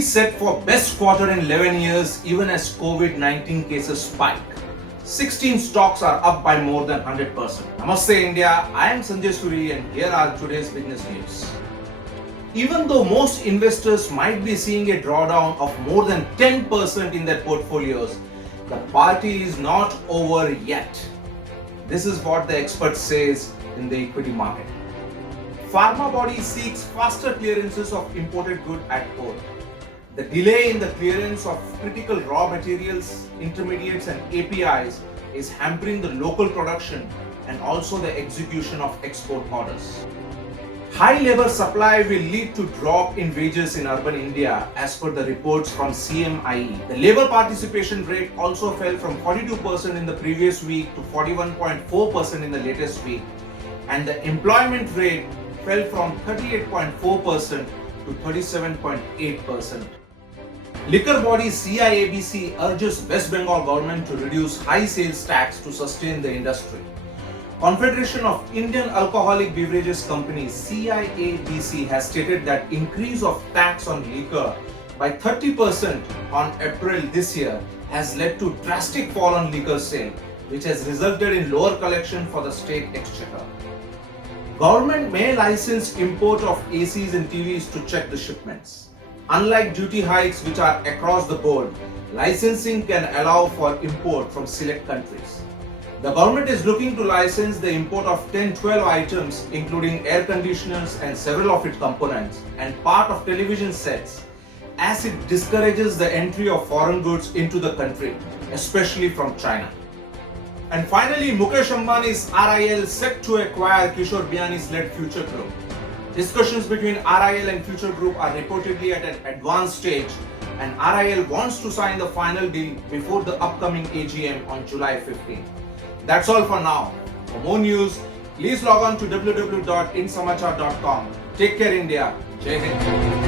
Nifty set for best quarter in 11 years even as COVID-19 cases spike. 16 stocks are up by more than 100%. Namaste India, I am Sanjay Suri and here are today's business news. Even though most investors might be seeing a drawdown of more than 10% in their portfolios, the party is not over yet. This is what the expert says in the equity market. Pharma body seeks faster clearances of imported goods at port. The delay in the clearance of critical raw materials, intermediates and APIs is hampering the local production and also the execution of export orders. High labor supply will lead to drop in wages in urban India as per the reports from CMIE. The labor participation rate also fell from 42% in the previous week to 41.4% in the latest week, and the employment rate fell from 38.4% to 37.8%. Liquor body CIABC urges West Bengal government to reduce high sales tax to sustain the industry. Confederation of Indian Alcoholic Beverages Companies CIABC has stated that increase of tax on liquor by 30% on April this year has led to drastic fall on liquor sale, which has resulted in lower collection for the state exchequer. Government may license import of ACs and TVs to check the shipments. Unlike duty hikes which are across the board, licensing can allow for import from select countries. The government is looking to license the import of 10-12 items including air conditioners and several of its components and part of television sets, as it discourages the entry of foreign goods into the country, especially from China. And finally, Mukesh Ambani's RIL set to acquire Kishore Biyani's led Future Group. Discussions between RIL and Future Group are reportedly at an advanced stage, and RIL wants to sign the final deal before the upcoming AGM on July 15. That's all for now. For more news, please log on to www.insamachar.com. Take care, India. Jai Hind.